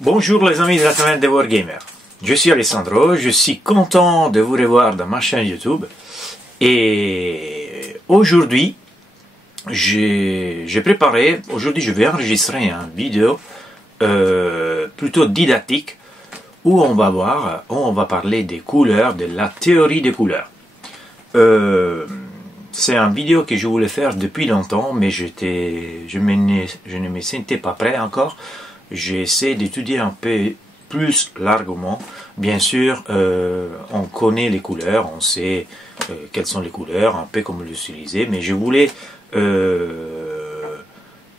Bonjour les amis de la semaine des Wargamers. Je suis Alessandro, je suis content de vous revoir dans ma chaîne YouTube. Et aujourd'hui, j'ai préparé, aujourd'hui je vais enregistrer une vidéo plutôt didactique où on va parler des couleurs, de la théorie des couleurs. C'est une vidéo que je voulais faire depuis longtemps, mais je ne me sentais pas prêt encore. J'essaie d'étudier un peu plus largement. Bien sûr, on connaît les couleurs, on sait quelles sont les couleurs, un peu comment les utiliser, mais je voulais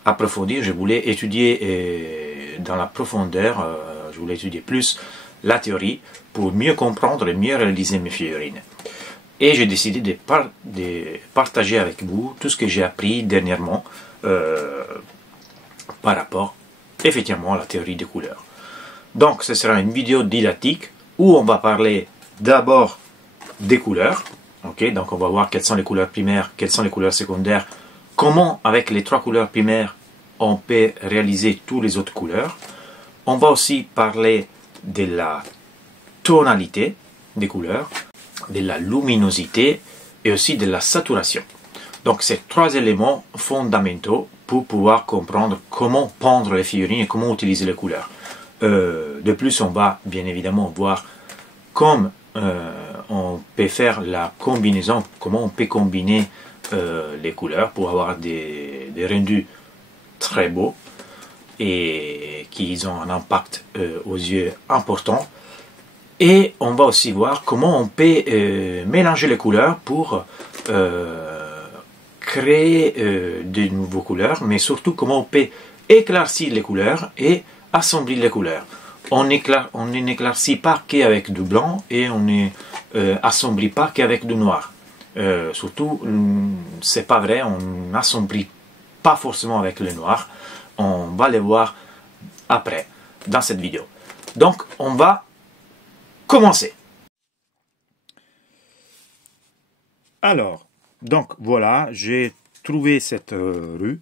approfondir, je voulais étudier dans la profondeur, je voulais étudier plus la théorie pour mieux comprendre et mieux réaliser mes figurines. Et j'ai décidé de partager avec vous tout ce que j'ai appris dernièrement par rapport effectivement à la théorie des couleurs. Donc ce sera une vidéo didactique où on va parler d'abord des couleurs. Okay, donc on va voir quelles sont les couleurs primaires, quelles sont les couleurs secondaires, comment avec les trois couleurs primaires on peut réaliser toutes les autres couleurs. On va aussi parler de la tonalité des couleurs, de la luminosité et aussi de la saturation. Donc c'est trois éléments fondamentaux pour pouvoir comprendre comment peindre les figurines et comment utiliser les couleurs. De plus, on va bien évidemment voir comment on peut faire la combinaison, comment on peut combiner les couleurs pour avoir des rendus très beaux et qui ont un impact aux yeux important. Et on va aussi voir comment on peut mélanger les couleurs pour créer de nouvelles couleurs, mais surtout comment on peut éclaircir les couleurs et assembler les couleurs. On n'éclaircit pas qu'avec du blanc et on n'assombrit pas qu'avec du noir. Surtout, c'est pas vrai, on n'assombrit pas forcément avec le noir. On va les voir après, dans cette vidéo. Donc, on va commencer. Alors, donc voilà, j'ai trouvé cette rue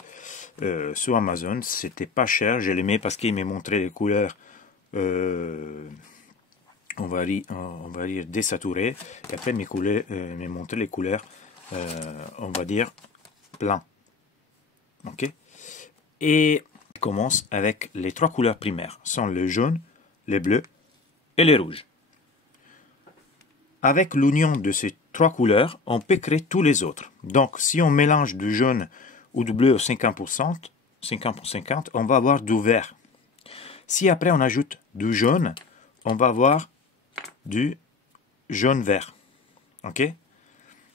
sur Amazon. C'était pas cher, je l'aimais parce qu'il m'a montré les couleurs, on va dire désaturées. Et après, il m'a montré les couleurs, on va dire plein. Ok. Et on commence avec les trois couleurs primaires, sont le jaune, le bleu et le rouge. Avec l'union de ces trois couleurs, on peut créer tous les autres. Donc, si on mélange du jaune ou du bleu au 50%, 50 pour 50, on va avoir du vert. Si après on ajoute du jaune, on va avoir du jaune-vert. Ok?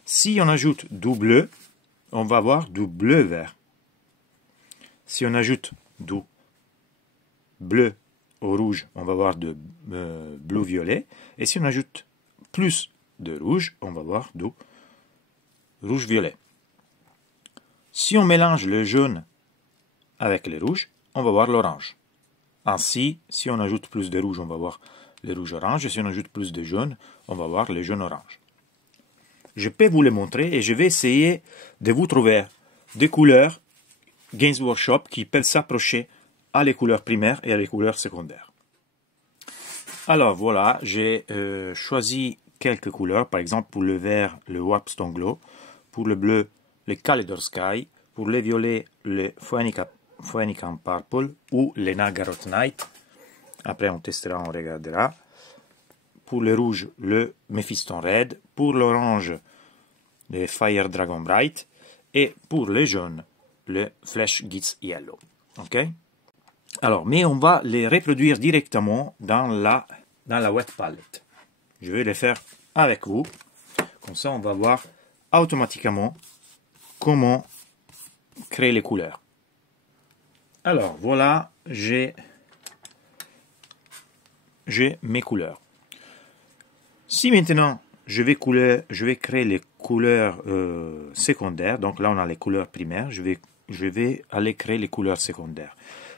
Si on ajoute du bleu, on va avoir du bleu-vert. Si on ajoute du bleu au rouge, on va avoir du bleu-violet. Et si on ajoute plus de rouge, on va voir du rouge-violet. Si on mélange le jaune avec le rouge, on va voir l'orange. Ainsi, si on ajoute plus de rouge, on va voir le rouge-orange. Et si on ajoute plus de jaune, on va voir le jaune-orange. Je peux vous les montrer et je vais essayer de vous trouver des couleurs Games Workshop qui peuvent s'approcher à les couleurs primaires et à les couleurs secondaires. Alors voilà, j'ai choisi quelques couleurs, par exemple pour le vert, le Warpstone Glow, pour le bleu, le Calidor Sky, pour le violet, le Phoenician Purple ou le Naggaroth Night. Après on testera, on regardera. Pour le rouge, le Mephiston Red, pour l'orange, le Fire Dragon Bright, et pour le jaune, le Flesh Gits Yellow. Ok? Alors, mais on va les reproduire directement dans la wet palette. Je vais les faire avec vous. Comme ça, on va voir automatiquement comment créer les couleurs. Alors, voilà, j'ai mes couleurs. Si maintenant, je vais créer les couleurs secondaires, donc là, on a les couleurs primaires, je vais aller créer les couleurs secondaires.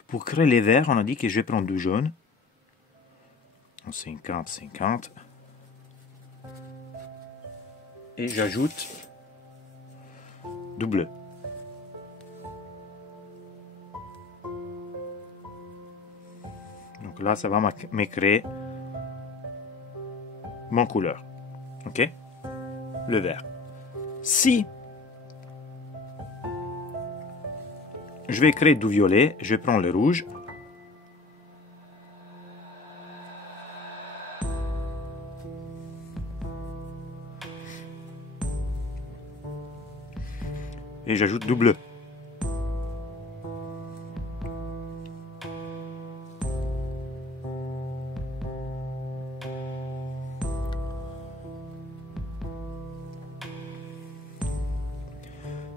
Pour créer les verts, on a dit que je vais prendre du jaune. 50-50. Et j'ajoute du bleu. Donc là, ça va me créer mon couleur. Ok? Le vert. Si je vais créer du violet, je prends le rouge. Et j'ajoute du bleu.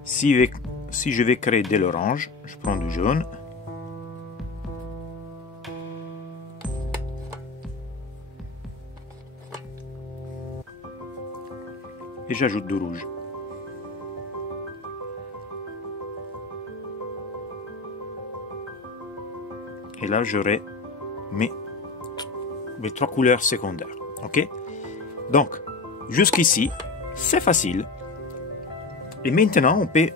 Si je vais créer de l'orange, je prends du jaune. Et j'ajoute du rouge. Et là, j'aurai mes 3 couleurs secondaires. Ok? Donc, jusqu'ici, c'est facile. Et maintenant, on peut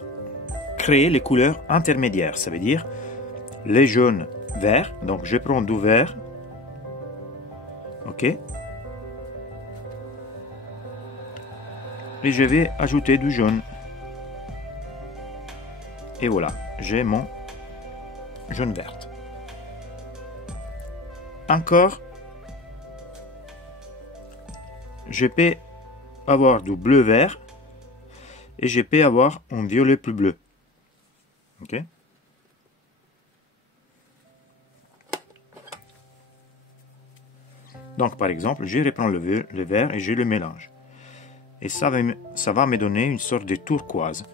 créer les couleurs intermédiaires. Ça veut dire les jaunes verts. Donc, je prends du vert. Ok? Et je vais ajouter du jaune. Et voilà, j'ai mon jaune verte. Encore, je peux avoir du bleu vert et je peux avoir un violet plus bleu. Ok? Donc par exemple, je reprends le vert et je le mélange. Et ça va me donner une sorte de turquoise.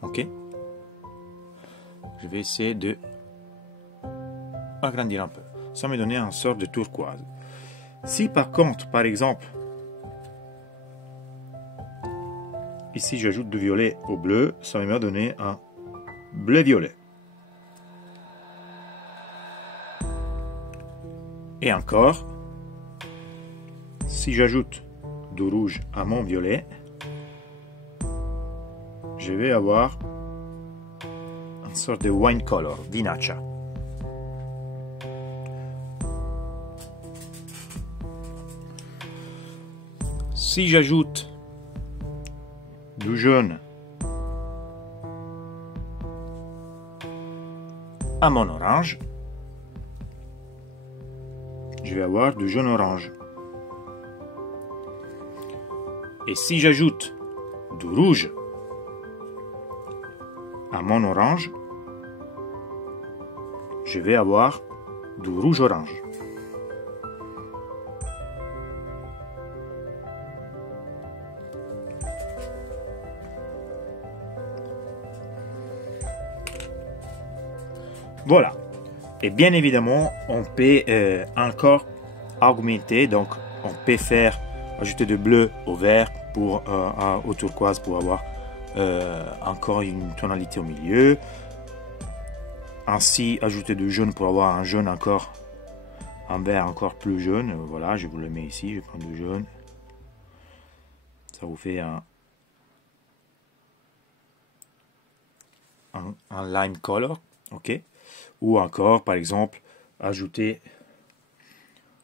Ok? Je vais essayer de agrandir un peu. Ça me donner une sorte de turquoise. Si par contre, par exemple, ici j'ajoute du violet au bleu, ça va me donner un bleu-violet. Et encore, si j'ajoute du rouge à mon violet, je vais avoir une sorte de wine color, vinaccia. Si j'ajoute du jaune à mon orange, je vais avoir du jaune orange. Et si j'ajoute du rouge à mon orange, je vais avoir du rouge orange. Voilà. Et bien évidemment, on peut encore augmenter. Donc, on peut ajouter du bleu au vert au turquoise pour avoir encore une tonalité au milieu. Ainsi, ajouter du jaune pour avoir un jaune encore, un vert encore plus jaune. Voilà, je vous le mets ici. Je prends du jaune. Ça vous fait un lime color. Ok. Ou encore, par exemple, ajouter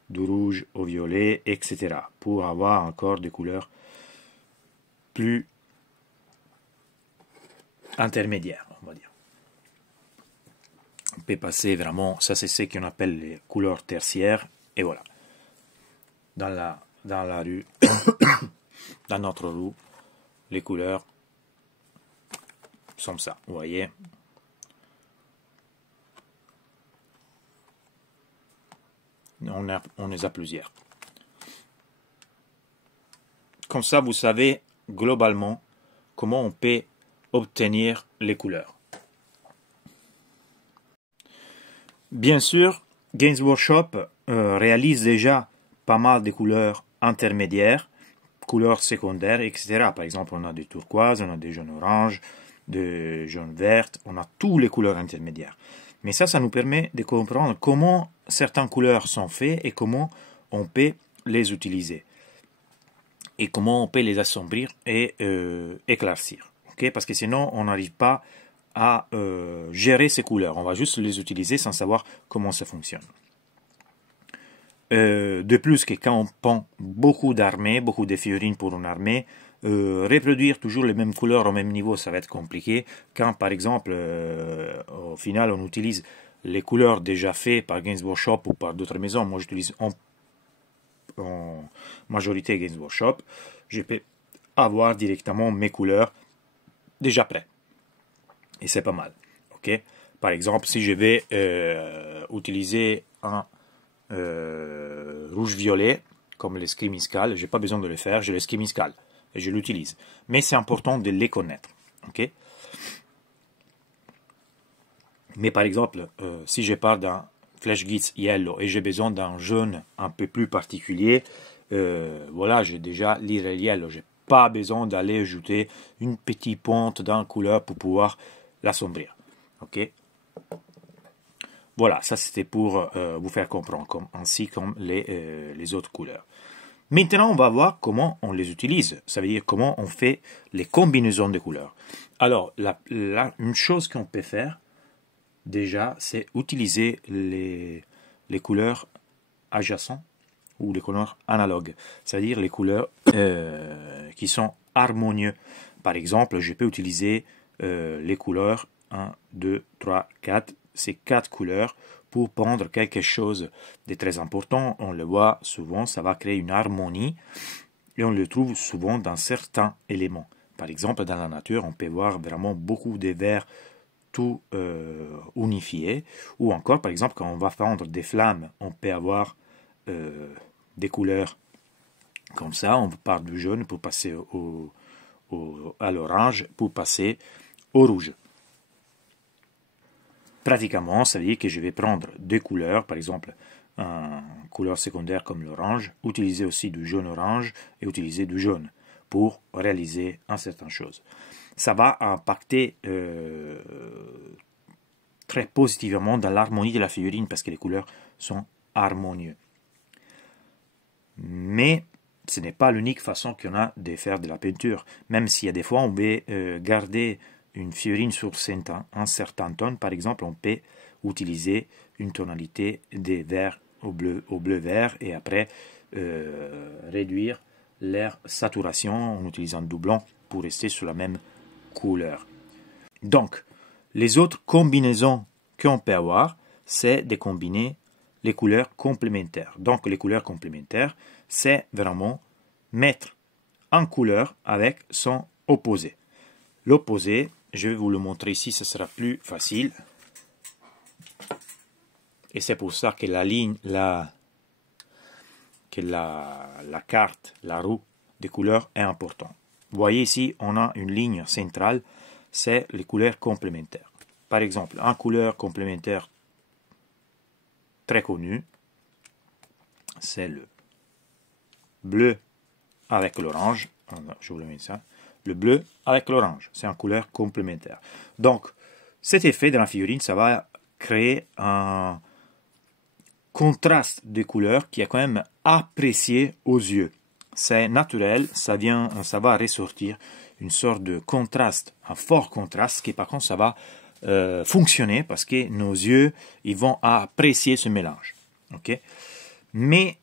du rouge au violet, etc. pour avoir encore des couleurs plus intermédiaires, on va dire. On peut passer vraiment, ça c'est ce qu'on appelle les couleurs tertiaires, et voilà. Dans la rue, dans notre rue, les couleurs sont ça, vous voyez. On les a plusieurs. Comme ça, vous savez globalement comment on peut obtenir les couleurs. Bien sûr, Games Workshop réalise déjà pas mal de couleurs intermédiaires, couleurs secondaires, etc. Par exemple, on a des turquoises, on a des jaunes oranges, des jaunes vertes, on a toutes les couleurs intermédiaires. Mais ça nous permet de comprendre comment certaines couleurs sont faites et comment on peut les utiliser. Et comment on peut les assombrir et éclaircir. Okay? Parce que sinon, on n'arrive pas à gérer ces couleurs. On va juste les utiliser sans savoir comment ça fonctionne. De plus que quand on peint beaucoup d'armées, beaucoup de figurines pour une armée, reproduire toujours les mêmes couleurs au même niveau, ça va être compliqué. Quand par exemple, au final, on utilise les couleurs déjà faites par Games Workshop ou par d'autres maisons, moi j'utilise en majorité Games Workshop, je peux avoir directement mes couleurs déjà prêtes. Et c'est pas mal. Ok. Par exemple, si je vais utiliser un rouge-violet, comme le Screamiscal, je n'ai pas besoin de le faire, j'ai le Screamiscal et je l'utilise. Mais c'est important de les connaître. Ok. Mais par exemple, si je pars d'un Flash Gitz Yellow et j'ai besoin d'un jaune un peu plus particulier, voilà, j'ai déjà l'Irel Yellow. Je n'ai pas besoin d'aller ajouter une petite pointe d'une couleur pour pouvoir l'assombrir. Ok. Voilà, ça c'était pour vous faire comprendre, ainsi comme les autres couleurs. Maintenant, on va voir comment on les utilise. Ça veut dire comment on fait les combinaisons de couleurs. Alors, une chose qu'on peut faire, déjà, c'est utiliser les couleurs adjacentes ou les couleurs analogues. C'est-à-dire les couleurs qui sont harmonieuses. Par exemple, je peux utiliser les couleurs 1, 2, 3, 4, ces 4 couleurs pour peindre quelque chose de très important. On le voit souvent, ça va créer une harmonie et on le trouve souvent dans certains éléments. Par exemple, dans la nature, on peut voir vraiment beaucoup de verts tout unifiés. Ou encore, par exemple, quand on va peindre des flammes, on peut avoir des couleurs comme ça. On part du jaune pour passer à l'orange, pour passer au rouge. Pratiquement, ça veut dire que je vais prendre deux couleurs, par exemple, une couleur secondaire comme l'orange, utiliser aussi du jaune-orange et utiliser du jaune pour réaliser une certaine chose. Ça va impacter très positivement dans l'harmonie de la figurine parce que les couleurs sont harmonieuses. Mais ce n'est pas l'unique façon qu'on a de faire de la peinture, même s'il y a des fois on veut garder une figurine sur un certain ton. Par exemple, on peut utiliser une tonalité de vert au bleu-vert et après réduire leur saturation en utilisant un doublon pour rester sur la même couleur. Donc, les autres combinaisons qu'on peut avoir, c'est de combiner les couleurs complémentaires. Donc, les couleurs complémentaires, c'est vraiment mettre en couleur avec son opposé. L'opposé, je vais vous le montrer ici, ce sera plus facile. Et c'est pour ça que la ligne, la carte, la roue des couleurs est importante. Vous voyez ici, on a une ligne centrale, c'est les couleurs complémentaires. Par exemple, une couleur complémentaire très connue, c'est le bleu avec l'orange. Je vous le mets ça. Le bleu avec l'orange, c'est une couleur complémentaire. Donc, cet effet dans la figurine, ça va créer un contraste de couleurs qui est quand même apprécié aux yeux. C'est naturel, ça va ressortir une sorte de contraste, un fort contraste, qui par contre ça va fonctionner parce que nos yeux ils vont apprécier ce mélange. Okay? Mais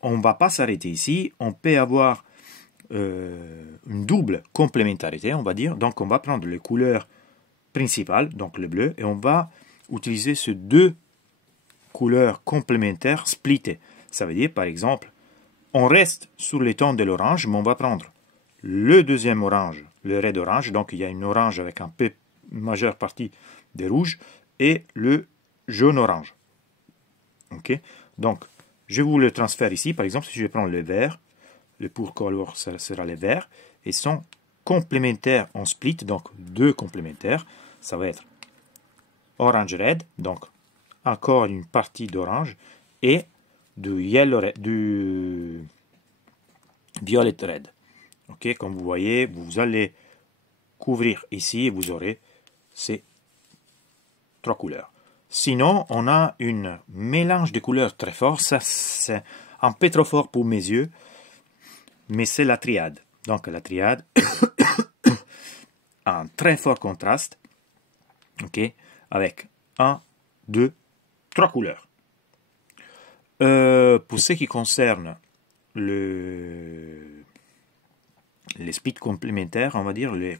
on ne va pas s'arrêter ici, on peut avoir une double complémentarité, on va dire. Donc on va prendre les couleurs principales, donc le bleu, et on va utiliser ces deux couleurs complémentaires splittées. Ça veut dire, par exemple, on reste sur les tons de l'orange, mais on va prendre le deuxième orange, le red orange, donc il y a une orange avec un peu majeure partie de rouge, et le jaune orange. Ok, donc je vous le transfère ici. Par exemple, si je prends le vert, le pour color sera le vert, et sont complémentaires en split, donc deux complémentaires, ça va être orange red, donc encore une partie d'orange, et du yellow red, du violet red. Ok, comme vous voyez, vous allez couvrir ici et vous aurez ces trois couleurs. Sinon, on a un mélange de couleurs très fort. Ça, c'est un peu trop fort pour mes yeux, mais c'est la triade. Donc, la triade a un très fort contraste, ok, avec 1, 2, 3 couleurs. Pour ce qui concerne les splits complémentaires, on va dire, les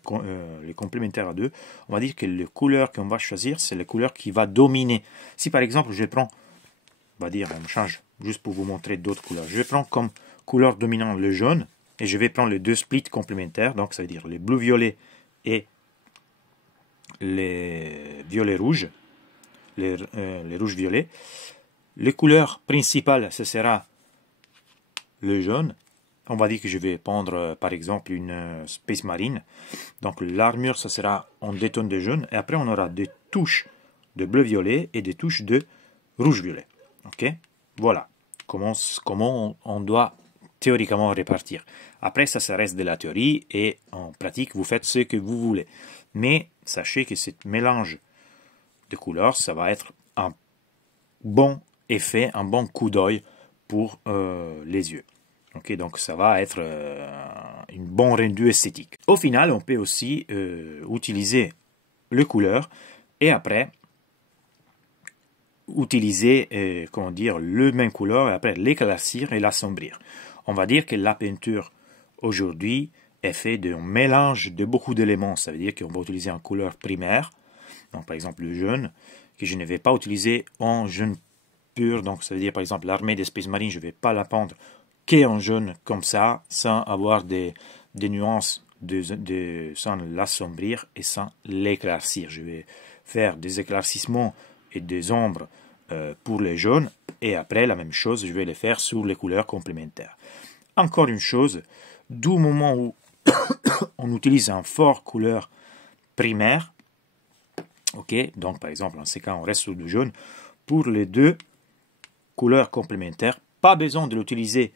complémentaires à deux, on va dire que les couleurs qu'on va choisir, c'est les couleurs qui vont dominer. Si par exemple, je prends, on va dire, on change, juste pour vous montrer d'autres couleurs. Je vais prendre comme couleur dominante le jaune, et je vais prendre les deux splits complémentaires, donc ça veut dire les bleus-violets et les violets-rouges, les rouges-violets. Les couleurs principales, ce sera le jaune. On va dire que je vais prendre par exemple une Space Marine. Donc l'armure, ça sera en 2 tons de jaune. Et après, on aura des touches de bleu-violet et des touches de rouge-violet. Ok? Voilà comment on doit théoriquement répartir. Après, ça reste de la théorie et en pratique, vous faites ce que vous voulez. Mais sachez que ce mélange de couleurs, ça va être un bon effet, un bon coup d'œil pour les yeux. Okay, donc ça va être une bonne rendu esthétique. Au final, on peut aussi utiliser les couleurs et après utiliser comment dire, le même couleur et après l'éclaircir et l'assombrir. On va dire que la peinture aujourd'hui est faite d'un mélange de beaucoup d'éléments. Ça veut dire qu'on va utiliser en couleur primaire, donc par exemple le jaune, que je ne vais pas utiliser en jaune pur. Donc ça veut dire par exemple l'armée des Space Marines, je ne vais pas la peindre qu'en jaune comme ça, sans avoir des nuances, sans l'assombrir et sans l'éclaircir. Je vais faire des éclaircissements et des ombres pour les jaunes, et après la même chose, je vais les faire sur les couleurs complémentaires. Encore une chose, du moment où on utilise un fort couleur primaire, ok, donc par exemple en ce cas on reste sur du jaune, pour les deux couleurs complémentaires, pas besoin de l'utiliser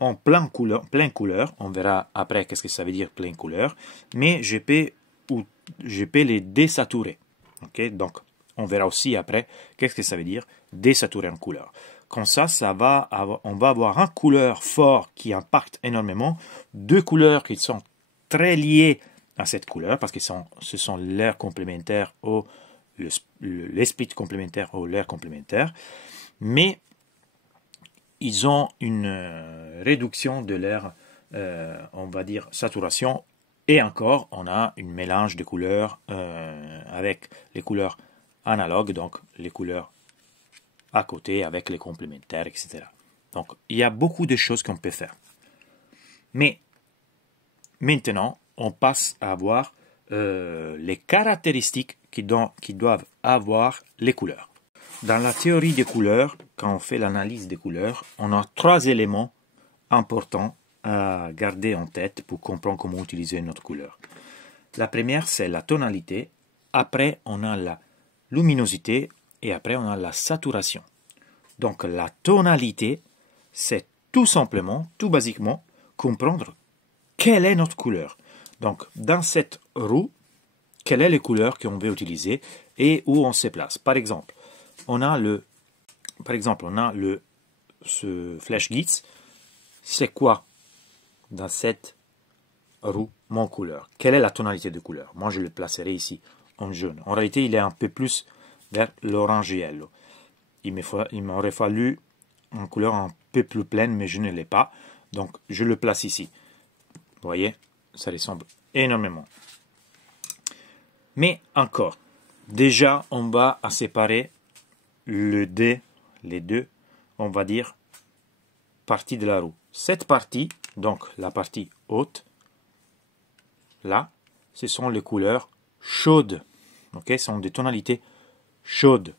en plein couleur, on verra après qu'est-ce que ça veut dire plein couleur, mais je peux les désaturer, ok, donc on verra aussi après qu'est-ce que ça veut dire désaturer en couleur. Comme ça, on va avoir un couleur fort qui impacte énormément, deux couleurs qui sont très liées à cette couleur, parce que ce sont l'air complémentaire ou les splits complémentaires ou l'air complémentaire, mais ils ont une réduction de l'air, on va dire saturation, et encore, on a un mélange de couleurs avec les couleurs analogues, donc les couleurs à côté avec les complémentaires, etc. Donc, il y a beaucoup de choses qu'on peut faire. Mais maintenant, on passe à voir les caractéristiques qui doivent avoir les couleurs. Dans la théorie des couleurs, quand on fait l'analyse des couleurs, on a 3 éléments importants à garder en tête pour comprendre comment utiliser notre couleur. La première, c'est la tonalité. Après, on a la luminosité et après, on a la saturation. Donc, la tonalité, c'est tout simplement, tout basiquement, comprendre quelle est notre couleur. Donc, dans cette roue, quelles sont les couleurs qu'on veut utiliser et où on se place. Par exemple, on a ce Flash Gitz. C'est quoi dans cette roue mon couleur? Quelle est la tonalité de couleur? Moi, je le placerai ici en jaune. En réalité, il est un peu plus vers l'orange yellow. Il m'aurait fallu une couleur un peu plus pleine, mais je ne l'ai pas. Donc, je le place ici. Vous voyez, ça ressemble énormément. Mais encore, déjà, on va séparer les deux, on va dire, parties de la roue. Cette partie, donc la partie haute, là, ce sont les couleurs chaudes. Ok, ce sont des tonalités chaudes.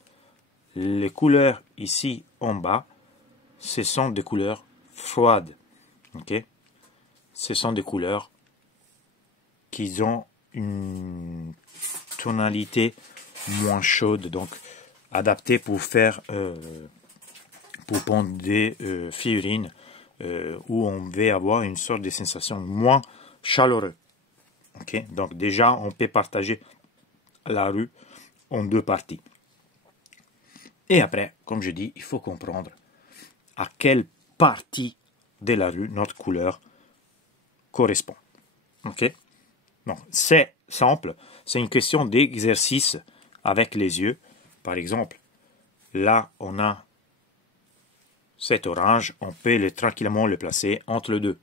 Les couleurs ici en bas, ce sont des couleurs froides. Ok, ce sont des couleurs qui ont une tonalité moins chaude, donc adaptée pour faire pour pondre des figurines où on veut avoir une sorte de sensation moins chaleureuse. Okay? Donc déjà, on peut partager la rue en 2 parties. Et après, comme je dis, il faut comprendre à quelle partie de la rue notre couleur correspond. Ok? Donc, c'est simple, c'est une question d'exercice avec les yeux. Par exemple, là, on a cet orange, on peut tranquillement le placer entre les deux.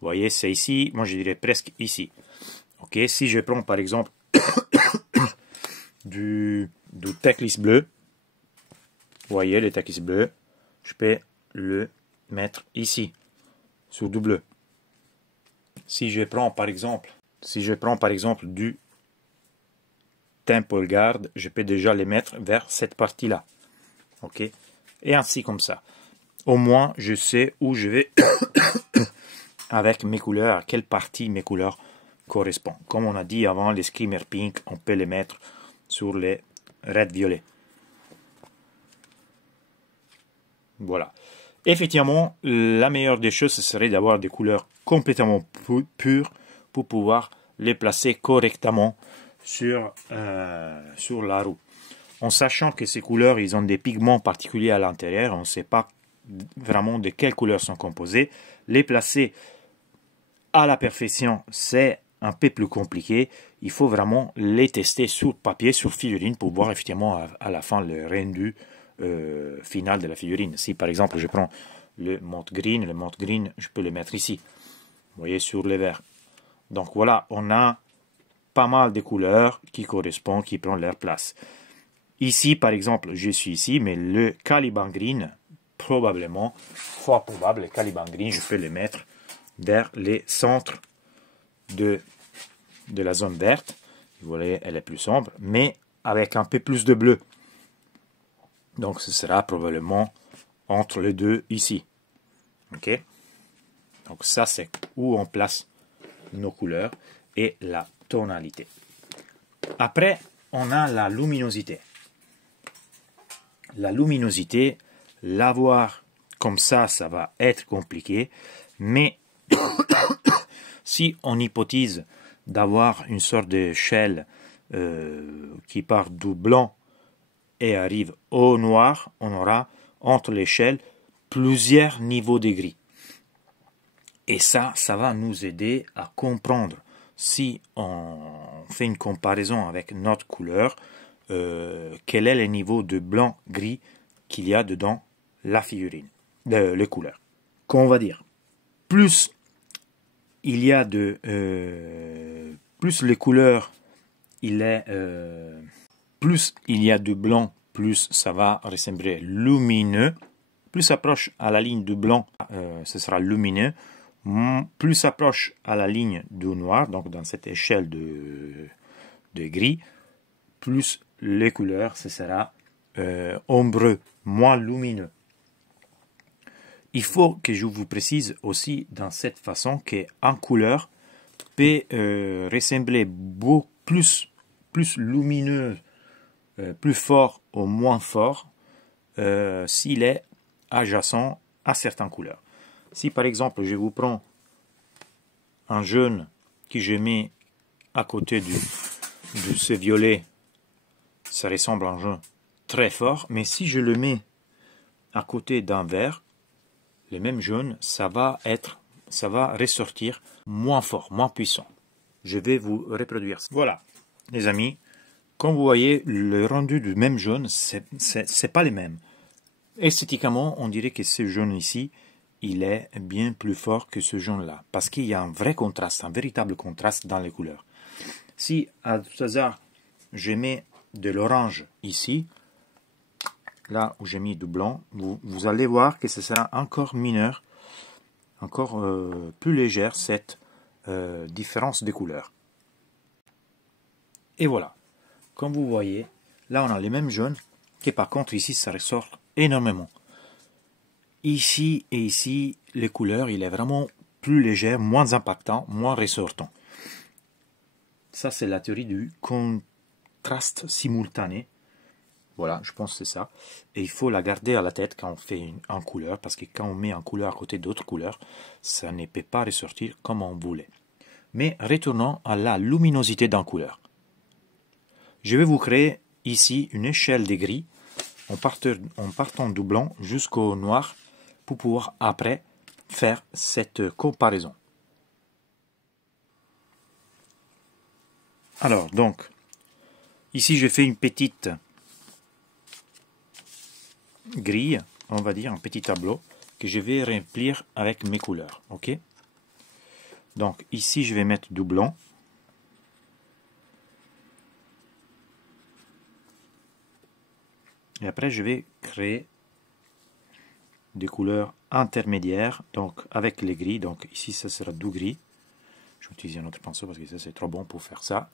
Vous voyez, c'est ici, moi je dirais presque ici. Ok, si je prends par exemple du Teclis bleu, vous voyez le Teclis bleu, je peux le mettre ici, sur du bleu. Si je prends par exemple du Temple Guard, je peux déjà les mettre vers cette partie-là. Ok, et ainsi comme ça. Au moins, je sais où je vais avec mes couleurs, à quelle partie mes couleurs correspondent. Comme on a dit avant, les Screamer Pink, on peut les mettre sur les Red Violet. Voilà. Effectivement, la meilleure des choses, ce serait d'avoir des couleurs complètement pures pour pouvoir les placer correctement sur la roue. En sachant que ces couleurs, ils ont des pigments particuliers à l'intérieur, on ne sait pas vraiment de quelles couleurs sont composées. Les placer à la perfection, c'est un peu plus compliqué. Il faut vraiment les tester sur papier, sur figurine, pour voir effectivement à la fin le rendu final de la figurine. Si par exemple je prends le Mont Green, je peux le mettre ici. Vous voyez, sur les verts. Donc voilà, on a pas mal de couleurs qui correspondent, qui prennent leur place. Ici, par exemple, je suis ici, mais le Caliban Green, probablement, fort probable, le Caliban Green, je peux le mettre vers les centres de la zone verte. Vous voyez, elle est plus sombre, mais avec un peu plus de bleu. Donc, ce sera probablement entre les deux ici. Ok? Donc, ça, c'est où on place nos couleurs et la tonalité. Après, on a la luminosité. La luminosité, l'avoir comme ça va être compliqué, mais si on hypothèse d'avoir une sorte d'échelle qui part du blanc et arrive au noir, on aura entre l'échelle plusieurs niveaux de gris. Et ça va nous aider à comprendre, si on fait une comparaison avec notre couleur, quel est le niveau de blanc-gris qu'il y a dedans la figurine, les couleurs. Qu'on va dire, plus il y a plus les couleurs, plus il y a de blanc, plus ça va ressembler lumineux. Plus ça approche à la ligne du blanc, ce sera lumineux. Plus ça approche à la ligne du noir, donc dans cette échelle de gris, plus les couleurs, ce sera ombreux, moins lumineux. Il faut que je vous précise aussi dans cette façon qu'en couleur peut ressembler beaucoup plus lumineux, plus fort ou moins fort s'il est adjacent à certaines couleurs. Si par exemple je vous prends un jaune que je mets à côté de ce violet, ça ressemble à un jaune très fort, mais si je le mets à côté d'un vert, le même jaune, ça va ressortir moins fort, moins puissant. Je vais vous reproduire. Voilà, les amis, comme vous voyez, le rendu du même jaune, c'est pas les mêmes. Esthétiquement, on dirait que ce jaune ici, il est bien plus fort que ce jaune-là, parce qu'il y a un vrai contraste, un véritable contraste dans les couleurs. Si, à tout hasard, je mets de l'orange ici, là où j'ai mis du blanc, vous allez voir que ce sera encore mineur, encore plus légère cette différence de couleurs. Et voilà, comme vous voyez, là on a les mêmes jaunes, que par contre ici ça ressort énormément. Ici et ici, les couleurs, il est vraiment plus léger, moins impactant, moins ressortant. Ça c'est la théorie du contraste simultané. Voilà, je pense que c'est ça. Et il faut la garder à la tête quand on fait en couleur, parce que quand on met en couleur à côté d'autres couleurs, ça ne peut pas ressortir comme on voulait. Mais retournons à la luminosité d'un couleur. Je vais vous créer ici une échelle de gris en partant du blanc jusqu'au noir pour pouvoir après faire cette comparaison. Alors, donc, ici je fais une petite grille, on va dire, un petit tableau. que je vais remplir avec mes couleurs. Ok. Donc ici, je vais mettre du blanc. Et après, je vais créer des couleurs intermédiaires, donc avec les gris. Donc ici, ça sera du gris. Je vais utiliser un autre pinceau parce que ça, c'est trop bon pour faire ça.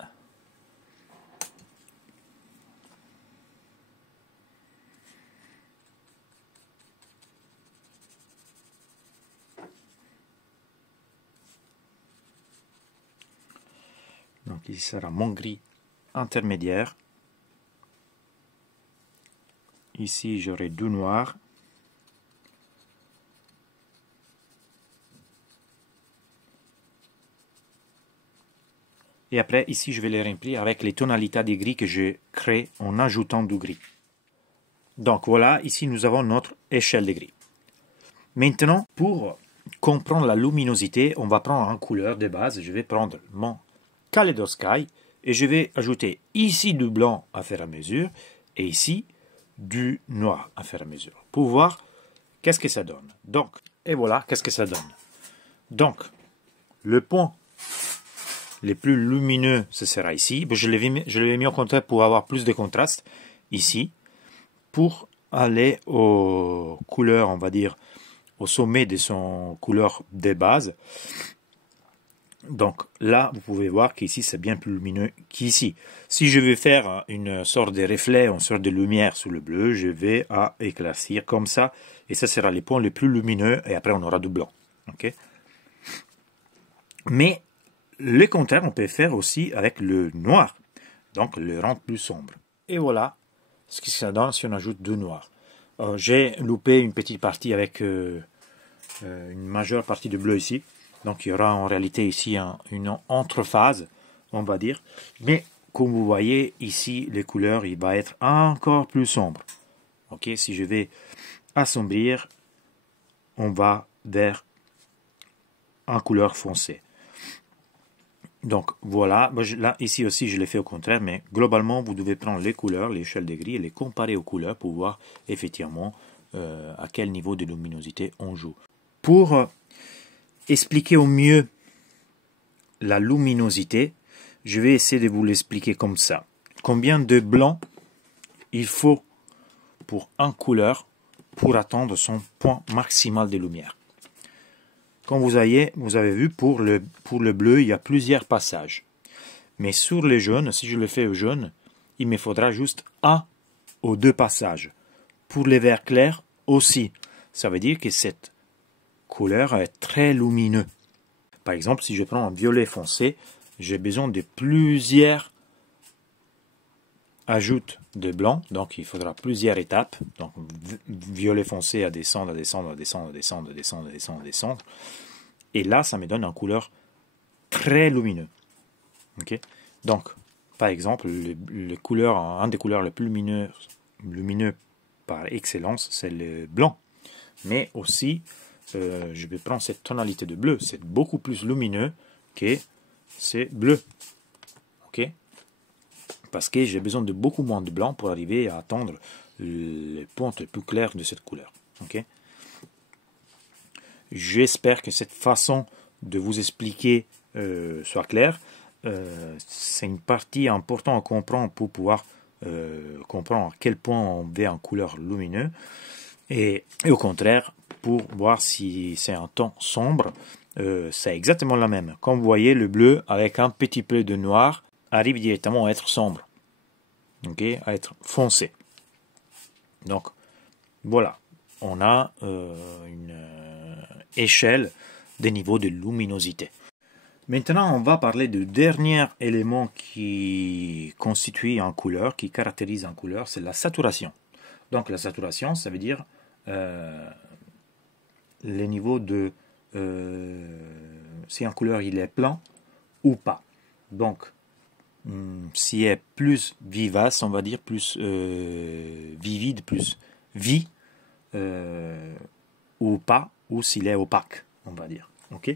Donc ici sera mon gris intermédiaire. Ici, j'aurai du noir. Et après, ici, je vais les remplir avec les tonalités des gris que je crée en ajoutant du gris. Donc voilà, ici, nous avons notre échelle de gris. Maintenant, pour comprendre la luminosité, on va prendre en couleur de base. Je vais prendre mon Kaleido Sky et je vais ajouter ici du blanc à faire à mesure et ici du noir à faire à mesure pour voir qu'est-ce que ça donne. Donc, et voilà, qu'est-ce que ça donne. Donc, le point le plus lumineux, ce sera ici. Je l'ai mis au contraire pour avoir plus de contraste ici. Pour aller aux couleurs, on va dire, au sommet de son couleur de base. Donc là, vous pouvez voir qu'ici, c'est bien plus lumineux qu'ici. Si je veux faire une sorte de reflet, une sorte de lumière sous le bleu, je vais à éclaircir comme ça. Et ça sera les points les plus lumineux. Et après, on aura du blanc. Okay. Mais le contraire, on peut faire aussi avec le noir. Donc, le rendre plus sombre. Et voilà ce que ça donne si on ajoute du noir. J'ai loupé une petite partie avec une majeure partie de bleu ici. Donc, il y aura en réalité ici une entrephase, on va dire. Mais, comme vous voyez, ici, les couleurs, il va être encore plus sombre. Ok, si je vais assombrir, on va vers en couleur foncée. Donc, voilà. Là, ici aussi, je l'ai fait au contraire. Mais, globalement, vous devez prendre les couleurs, l'échelle des gris, et les comparer aux couleurs pour voir, effectivement, à quel niveau de luminosité on joue. Pour expliquer au mieux la luminosité, je vais essayer de vous l'expliquer comme ça. Combien de blanc il faut pour une couleur pour atteindre son point maximal de lumière. Comme vous avez vu, pour le bleu, il y a plusieurs passages. Mais sur le jaune, si je le fais au jaune, il me faudra juste un ou deux passages. Pour les verts clairs aussi. Ça veut dire que cette couleur est très lumineuse. Par exemple, si je prends un violet foncé, j'ai besoin de plusieurs ajouts de blanc. Donc, il faudra plusieurs étapes. Donc, violet foncé à descendre, à descendre, à descendre, à descendre, à descendre, à descendre, à descendre. Et là, ça me donne une couleur très lumineuse. Okay? Donc, par exemple, un des couleurs les plus lumineux par excellence, c'est le blanc. Mais aussi, je vais prendre cette tonalité de bleu. C'est beaucoup plus lumineux que c'est bleu. Ok? Parce que j'ai besoin de beaucoup moins de blanc pour arriver à atteindre les points les plus clairs de cette couleur. Ok? J'espère que cette façon de vous expliquer soit claire. C'est une partie importante à comprendre pour pouvoir comprendre à quel point on met en couleur lumineuse. Et au contraire, pour voir si c'est un ton sombre, c'est exactement la même. Comme vous voyez, le bleu avec un petit peu de noir arrive directement à être sombre, okay, à être foncé. Donc voilà, on a une échelle des niveaux de luminosité. Maintenant, on va parler du dernier élément qui constitue une couleur, qui caractérise une couleur, c'est la saturation. Donc la saturation, ça veut dire les niveaux de si un couleur il est plein ou pas. Donc s'il est plus vivace, on va dire plus vivide, plus vie ou pas, ou s'il est opaque, on va dire. Ok.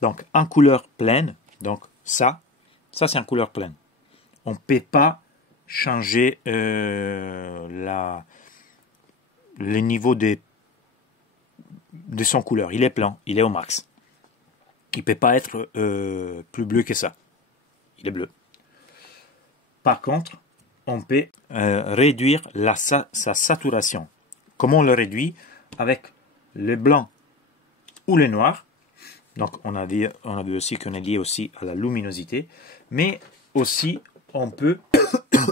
Donc en couleur pleine, donc ça c'est en couleur pleine. On ne peut pas changer le niveau de son couleur. Il est plein, il est au max. Il ne peut pas être plus bleu que ça. Il est bleu. Par contre, on peut réduire sa saturation. Comment on le réduit? Avec le blanc ou le noir. Donc on a vu aussi qu'on est lié aussi à la luminosité. Mais aussi, on peut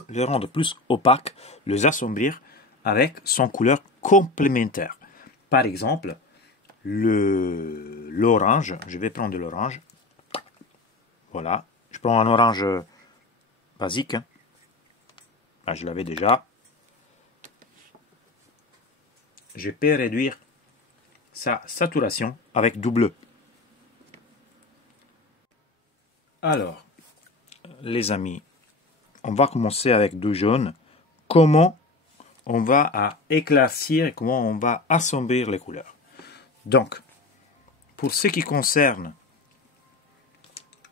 le rendre plus opaque, les assombrir avec son couleur complémentaire. Par exemple, l'orange. Je vais prendre de l'orange. Voilà. Je prends un orange basique. Hein. Ah, je l'avais déjà. Je peux réduire sa saturation avec du bleu. Alors, les amis, on va commencer avec du jaune. Comment on va éclaircir et comment on va assombrir les couleurs. Donc, pour ce qui concerne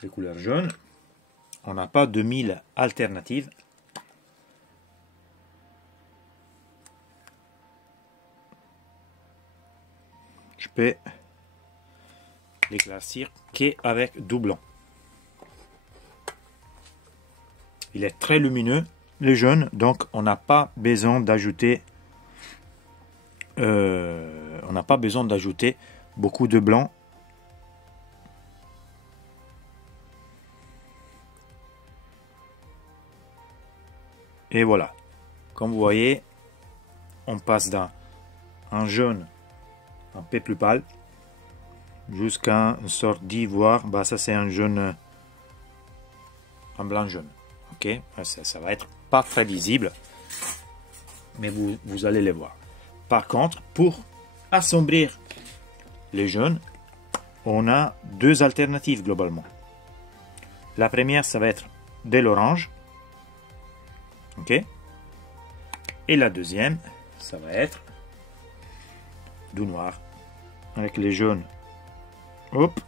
les couleurs jaunes, on n'a pas de 1000 alternatives. Je peux l'éclaircir qu'avec du blanc. Il est très lumineux, le jaune, donc on n'a pas besoin d'ajouter beaucoup de blanc. Et voilà. Comme vous voyez, on passe d'un jaune un peu plus pâle jusqu'à une sorte d'ivoire. Bah, ça, c'est un jaune, un blanc jaune. Ok, ça va être pas très visible, mais vous allez les voir. Par contre, pour assombrir les jaunes, on a deux alternatives globalement. La première, ça va être de l'orange. Ok. Et la deuxième, ça va être du noir. Avec les jaunes. Hop.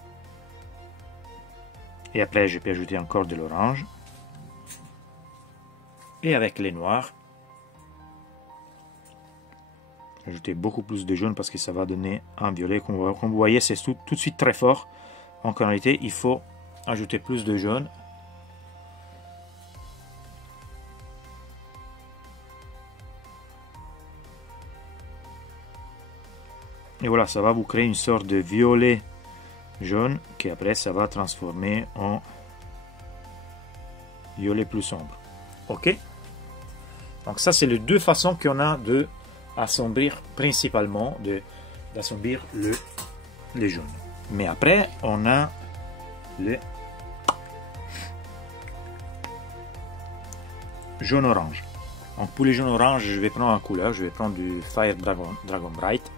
Et après, je peux ajouter encore de l'orange. Et avec les noirs, ajouter beaucoup plus de jaune parce que ça va donner un violet. Comme vous voyez, c'est tout de suite très fort. En réalité, il faut ajouter plus de jaune. Et voilà, ça va vous créer une sorte de violet jaune qui après ça va transformer en violet plus sombre. Ok? Donc ça, c'est les deux façons qu'on a de assombrir principalement, d'assombrir les jaunes. Mais après, on a le jaune-orange. Donc pour les jaunes-orange, je vais prendre en couleur, je vais prendre du Fire Dragon Bright.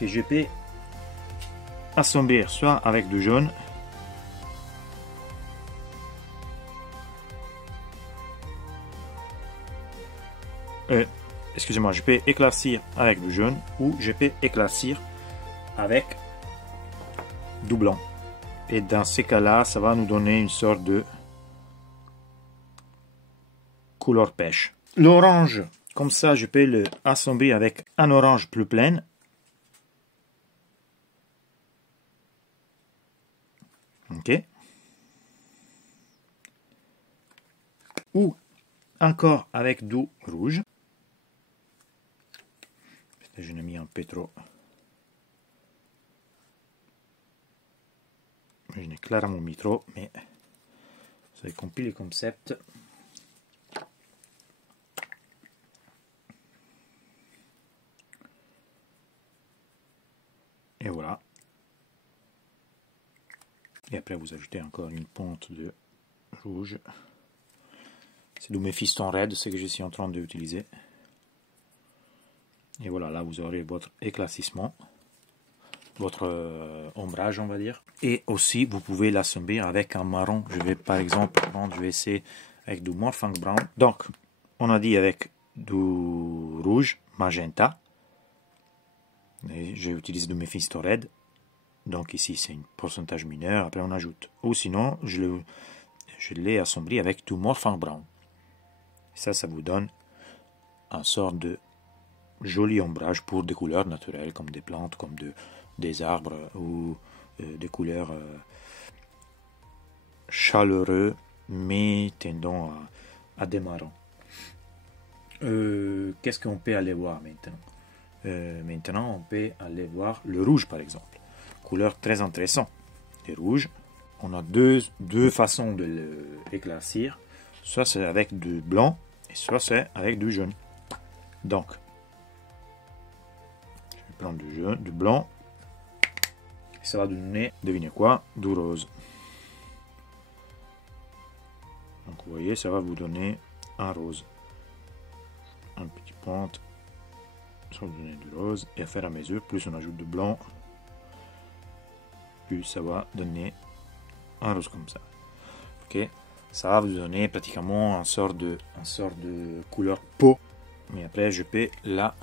Que je peux assombrir soit avec du jaune, excusez-moi, je peux éclaircir avec du jaune ou je peux éclaircir avec du blanc. Et dans ces cas-là, ça va nous donner une sorte de couleur pêche. L'orange, comme ça, je peux le assombrir avec un orange plus plein. Ok. Ou encore avec du rouge. Je n'ai mis un peu trop. Je n'ai clairement mis trop, mais vous avez compris le concept. Et voilà. Et après, vous ajoutez encore une pointe de rouge. C'est du Mephiston Red, ce que je suis en train d'utiliser. Et voilà, là, vous aurez votre éclaircissement, votre ombrage, on va dire. Et aussi, vous pouvez l'assombrir avec un marron. Je vais, par exemple, je vais essayer avec du Morphinq Brown. Donc, on a dit avec du rouge, magenta. J'ai utilisé du Mephiston Red. Donc ici, c'est un pourcentage mineur. Après, on ajoute. Ou sinon, je l'ai assombri avec du Morphinq Brown. Ça vous donne un sort de joli ombrage pour des couleurs naturelles comme des plantes, comme des arbres ou des couleurs chaleureux mais tendant à des marrons. Qu'est-ce qu'on peut aller voir maintenant? Maintenant, on peut aller voir le rouge par exemple. Couleur très intéressante. Le rouge, on a deux façons de l'éclaircir. Soit c'est avec du blanc et soit c'est avec du jaune. Donc, je vais prendre du blanc. Et ça va donner, devinez quoi, du rose. Donc vous voyez, ça va vous donner un rose. Un petit pointe. Ça va vous donner du rose. Et à faire à mesure, plus on ajoute du blanc, plus ça va donner un rose comme ça. Ok, ça va vous donner pratiquement un sort de couleur peau. Mais après, je peux la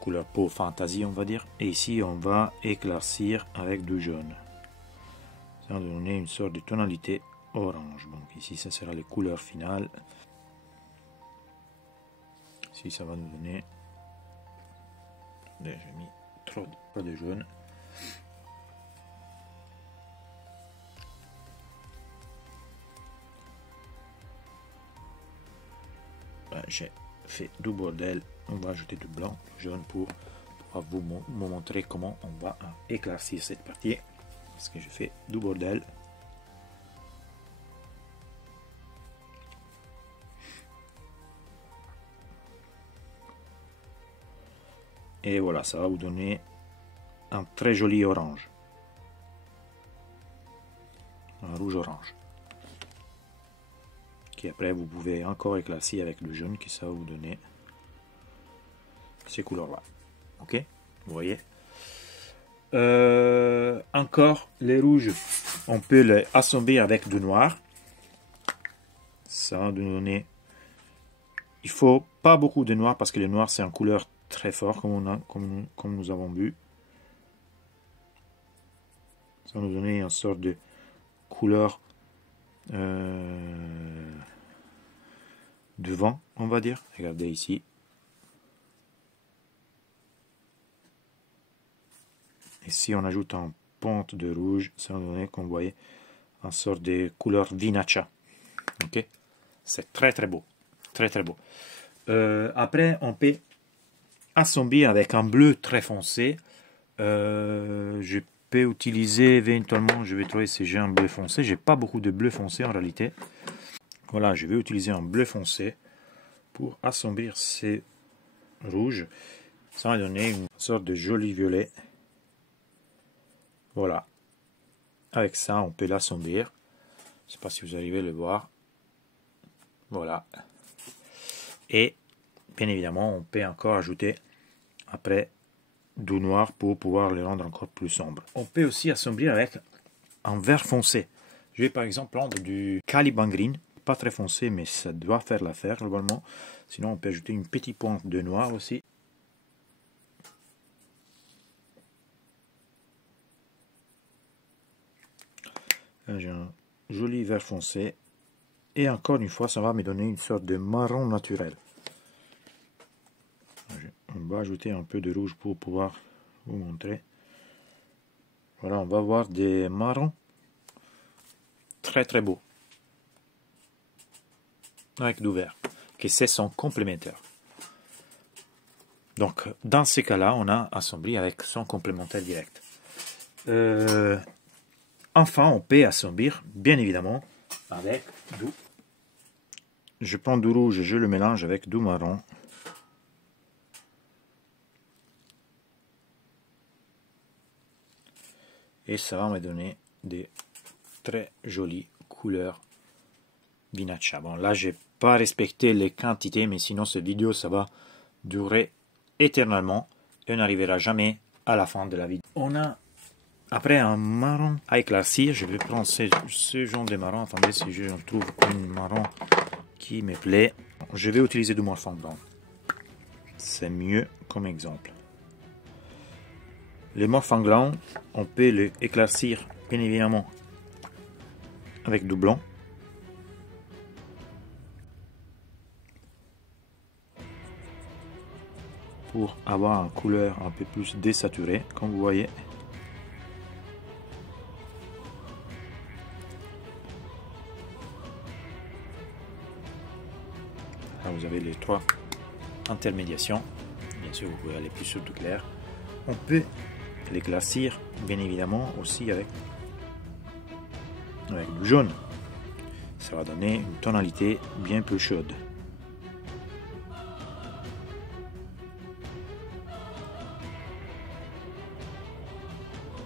couleur peau fantasy, on va dire. Et ici, on va éclaircir avec du jaune. Ça va donner une sorte de tonalité orange. Donc ici, ça sera les couleurs finales. Ici, ça va nous donner... J'ai mis trop de jaune. J'ai fait du bordel. On va ajouter du blanc, du jaune pour vous montrer comment on va éclaircir cette partie. Parce que je fais du bordel. Et voilà, ça va vous donner un très joli orange. Un rouge orange. Qui après vous pouvez encore éclaircir avec le jaune qui ça va vous donner ces couleurs là. Ok, vous voyez. Encore les rouges, on peut les assombrir avec du noir. Ça va nous donner. Il faut pas beaucoup de noir parce que le noir c'est en couleur très fort comme nous avons vu. Ça va nous donner une sorte de couleur de vent, on va dire. Regardez ici. Et si on ajoute un pente de rouge, ça va donner, comme vous voyez, une sorte de couleur vinaccia. Ok, c'est très très beau, très très beau. Après, on peut assombrir avec un bleu très foncé. Je peux utiliser éventuellement, je vais trouver si j'ai un bleu foncé. J'ai pas beaucoup de bleu foncé en réalité. Voilà, je vais utiliser un bleu foncé pour assombrir ces rouges. Ça va donner une sorte de joli violet. Voilà. Avec ça, on peut l'assombrir. Je ne sais pas si vous arrivez à le voir. Voilà. Et bien évidemment, on peut encore ajouter après du noir pour pouvoir le rendre encore plus sombre. On peut aussi assombrir avec un vert foncé. Je vais par exemple prendre du Caliban Green. Pas très foncé, mais ça doit faire l'affaire globalement. Sinon, on peut ajouter une petite pointe de noir aussi. J'ai un joli vert foncé. Et encore une fois, ça va me donner une sorte de marron naturel. On va ajouter un peu de rouge pour pouvoir vous montrer. Voilà, on va avoir des marrons très très beaux. Avec du vert. Que c'est son complémentaire. Donc, dans ces cas-là, on a assombri avec son complémentaire direct. Enfin, on peut assombrir, bien évidemment, avec du... Je prends du rouge et je le mélange avec du marron. Et ça va me donner des très jolies couleurs vinaccia. Bon, là, j'ai pas respecté les quantités, mais sinon, cette vidéo, ça va durer éternellement et on n'arrivera jamais à la fin de la vidéo. On a après un marron à éclaircir. Je vais prendre ce genre de marron. Attendez, si je trouve un marron qui me plaît. Je vais utiliser du morphin blanc. C'est mieux comme exemple. Les morphin blanc, on peut les éclaircir bien évidemment avec du blanc. pour avoir une couleur un peu plus désaturée, comme vous voyez. Là, vous avez les 3 intermédiations. Bien sûr, vous pouvez aller plus sur du clair. On peut l'éclaircir, bien évidemment, aussi avec du jaune. Ça va donner une tonalité bien plus chaude.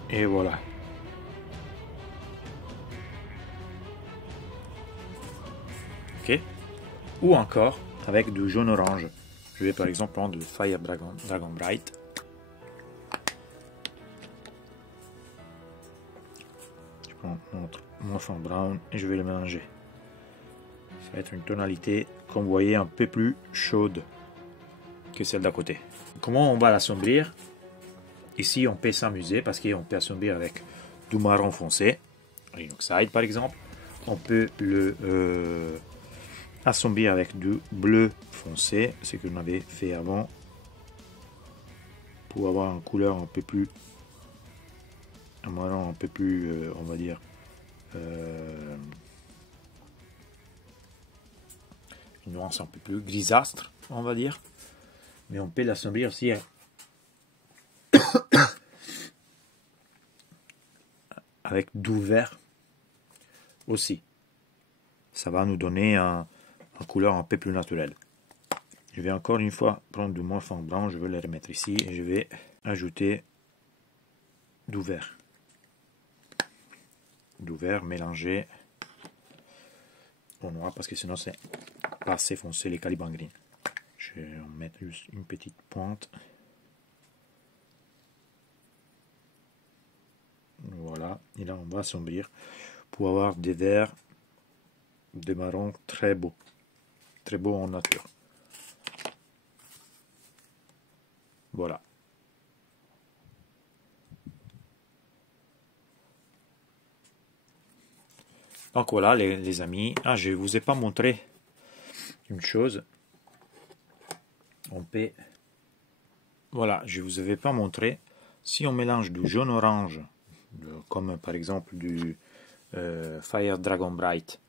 Et voilà. Ok. Ou encore avec du jaune orange. Je vais par exemple prendre le Fire Dragon Bright. Je prends notre Morphin Brown et je vais le mélanger. Ça va être une tonalité, comme vous voyez, un peu plus chaude que celle d'à côté. Comment on va l'assombrir? Ici, on peut s'amuser parce qu'on peut assombrir avec du marron foncé, Inoxide par exemple. On peut le assombrir avec du bleu foncé, ce que l'on avait fait avant, pour avoir une couleur un peu plus, un marron un peu plus, on va dire, une nuance un peu plus grisâtre, on va dire. Mais on peut l'assombrir aussi avec du vert aussi. Ça va nous donner une couleur un peu plus naturelle. Je vais encore une fois prendre du Morphin blanc, je vais le remettre ici et je vais ajouter du vert. Du vert mélangé au noir parce que sinon c'est pas assez foncé les Caliban Green. Je vais en mettre juste une petite pointe. Voilà, et là on va assombrir pour avoir des verts, des marrons très beaux en nature. Voilà. Donc voilà les amis. Ah, je ne vous ai pas montré une chose. On peut... Voilà, je ne vous avais pas montré. Si on mélange du jaune orange, comme par exemple du Fire Dragon Bright,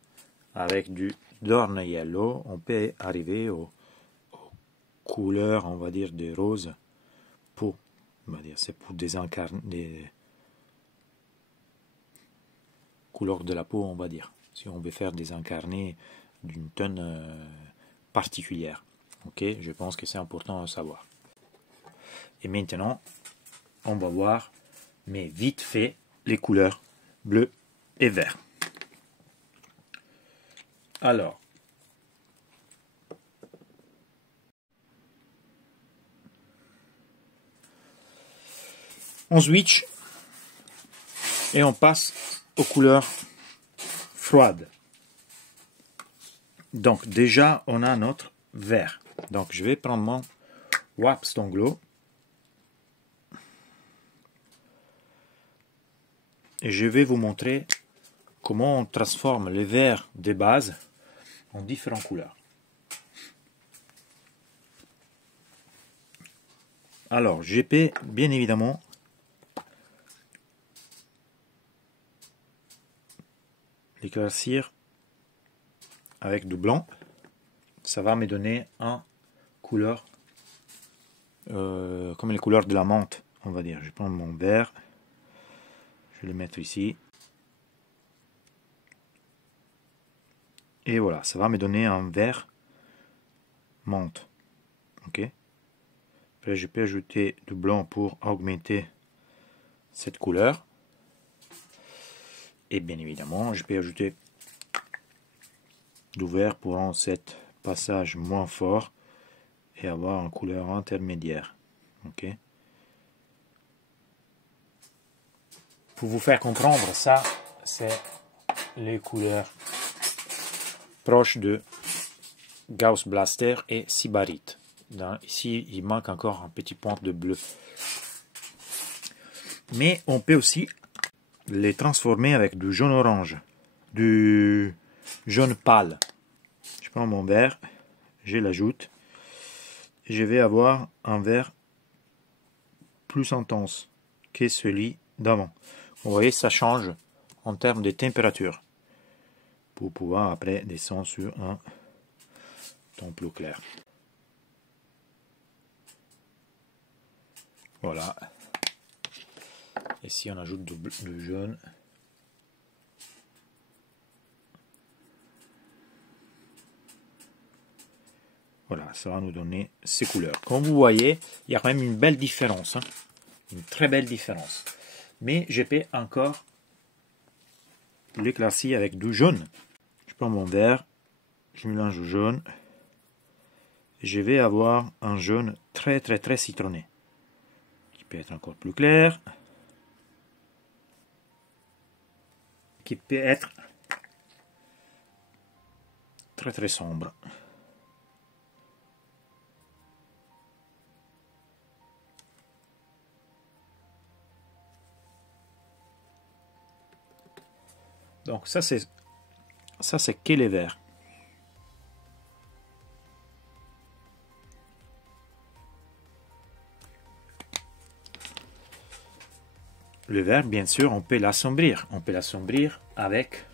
avec du Dorn Yellow, on peut arriver aux couleurs, on va dire, des roses peau. C'est pour désincarner des couleurs de la peau, on va dire. Si on veut faire des incarnés d'une tonne particulière. Ok, je pense que c'est important à savoir. Et maintenant, on va voir, mais vite fait, les couleurs bleu et vert. Alors, on switch et on passe aux couleurs froides. Donc déjà, on a notre vert. Donc je vais prendre mon Wax Stone Glow et je vais vous montrer comment on transforme le vert de base en différentes couleurs. Alors, je peux bien évidemment l'éclaircir avec du blanc. Ça va me donner une couleur comme les couleurs de la menthe, on va dire. Je prends mon vert, je vais le mettre ici. Et voilà, ça va me donner un vert menthe. Ok. Après, je peux ajouter du blanc pour augmenter cette couleur. Et bien évidemment, je peux ajouter du vert pour rendre cet passage moins fort et avoir une couleur intermédiaire. Ok. Pour vous faire comprendre ça, c'est les couleurs proches de Gauss Blaster et Sybarite. Ici, il manque encore un petit point de bleu. Mais on peut aussi les transformer avec du jaune orange, du jaune pâle. Je prends mon verre, je l'ajoute je vais avoir un vert plus intense que celui d'avant. Vous voyez, ça change en termes de température pour pouvoir après descendre sur un ton plus clair. Voilà. Et si on ajoute du jaune, voilà, ça va nous donner ces couleurs. Comme vous voyez, il y a quand même une belle différence, hein, une très belle différence. Mais je peux encore l'éclaircir avec du jaune. Je prends mon verre, je mélange le jaune. Je vais avoir un jaune très très très citronné, qui peut être encore plus clair, qui peut être très très sombre. Donc ça c'est que les verts. Le vert, bien sûr, on peut l'assombrir. On peut l'assombrir avec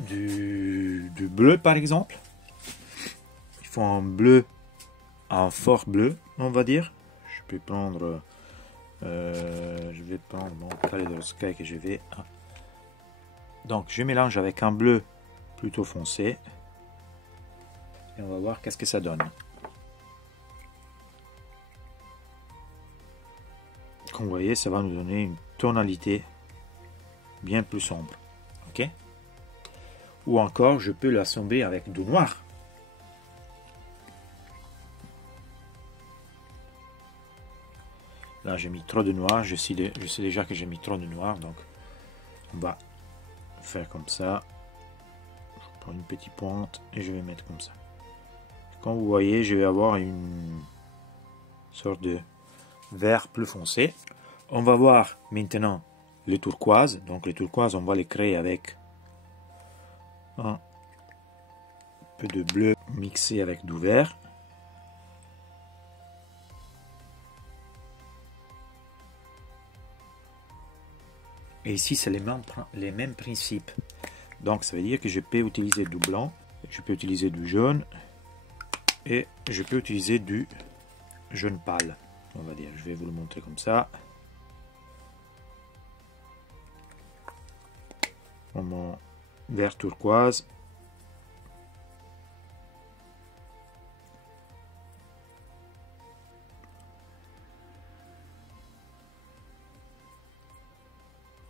du bleu, par exemple. Il faut un bleu, un fort bleu, on va dire. Je peux prendre, je vais prendre mon kaléidoscope que je vais. Donc, je mélange avec un bleu plutôt foncé. Et on va voir qu'est-ce que ça donne. Comme vous voyez, ça va nous donner une tonalité bien plus sombre. Ok? Ou encore, je peux l'assombrer avec du noir. Là, j'ai mis trop de noir. Je sais déjà que j'ai mis trop de noir. Donc, on va faire comme ça. Je prends une petite pointe et je vais mettre comme ça. Comme vous voyez, je vais avoir une sorte de vert plus foncé. On va voir maintenant les turquoises. Donc les turquoises, on va les créer avec un peu de bleu mixé avec du vert. Et ici, c'est les mêmes principes. Donc ça veut dire que je peux utiliser du blanc, je peux utiliser du jaune et je peux utiliser du jaune pâle. On va dire, je vais vous le montrer comme ça. Mon vert turquoise.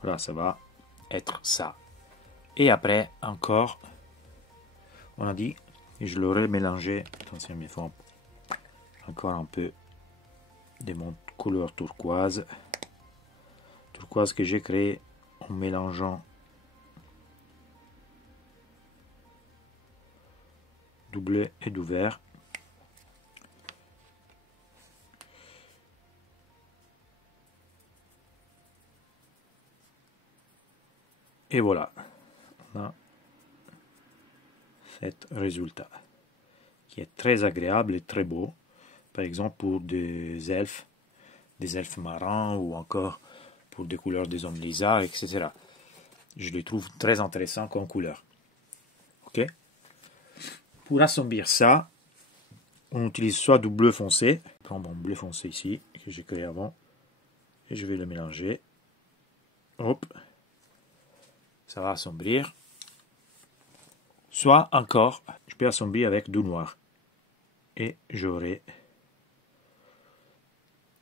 Voilà, ça va être ça. Et après, encore, on a dit, je l'aurais mélangé, attention, il faut encore un peu de mon couleur turquoise. Turquoise que j'ai créé en mélangeant du bleu et du vert. Et voilà, on a cet résultat qui est très agréable et très beau. Par exemple pour des elfes marins ou encore pour des couleurs des hommes lézards, etc. Je les trouve très intéressants comme couleur. Ok. Pour assombrir ça, on utilise soit du bleu foncé. Je prends mon bleu foncé ici que j'ai créé avant et je vais le mélanger. Hop. Ça va assombrir. Soit encore, je peux assombrir avec du noir. Et j'aurai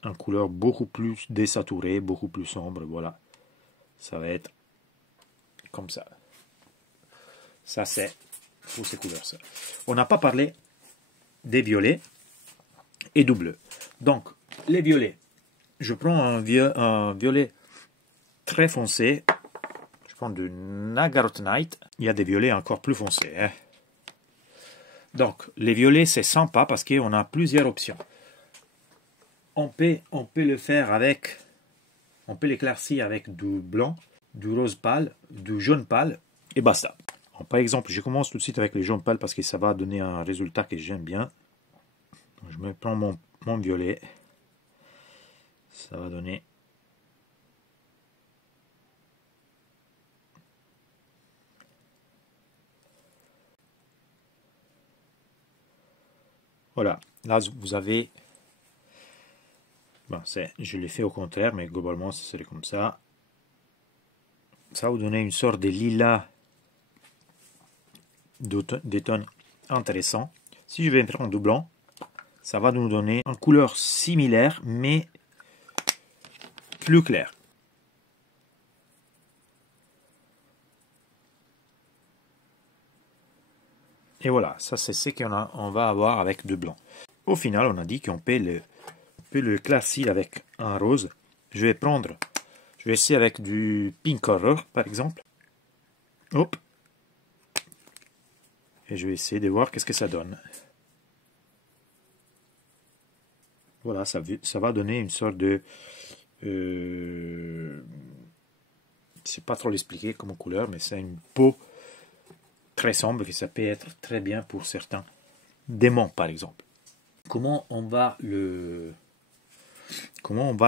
une couleur beaucoup plus désaturée, beaucoup plus sombre. Voilà. Ça va être comme ça. Ça, c'est pour ces couleurs. Ça. On n'a pas parlé des violets et du bleu. Donc, les violets. Je prends un violet très foncé. Je prends du Nagarotenite. Il y a des violets encore plus foncés. Hein. Donc, les violets, c'est sympa parce qu'on a plusieurs options. On peut le faire avec... On peut l'éclaircir avec du blanc, du rose pâle, du jaune pâle et basta. Alors, par exemple, je commence tout de suite avec les jaunes pâles parce que ça va donner un résultat que j'aime bien. Je me prends mon violet. Ça va donner... Voilà, là vous avez... Bon, je l'ai fait au contraire, mais globalement ça serait comme ça. Ça va vous donner une sorte de lilas des tons intéressants. Si je vais faire en doublant, ça va nous donner une couleur similaire, mais plus claire. Et voilà, ça c'est ce qu'on va avoir avec du blanc. Au final, on a dit qu'on peut le classifier avec un rose. Je vais essayer avec du pink horror par exemple. Hop. Et je vais essayer de voir qu'est-ce que ça donne. Voilà, ça va donner une sorte de... je ne sais pas trop l'expliquer comme couleur, mais c'est une peau très sombre que ça peut être très bien pour certains démons par exemple. Comment on va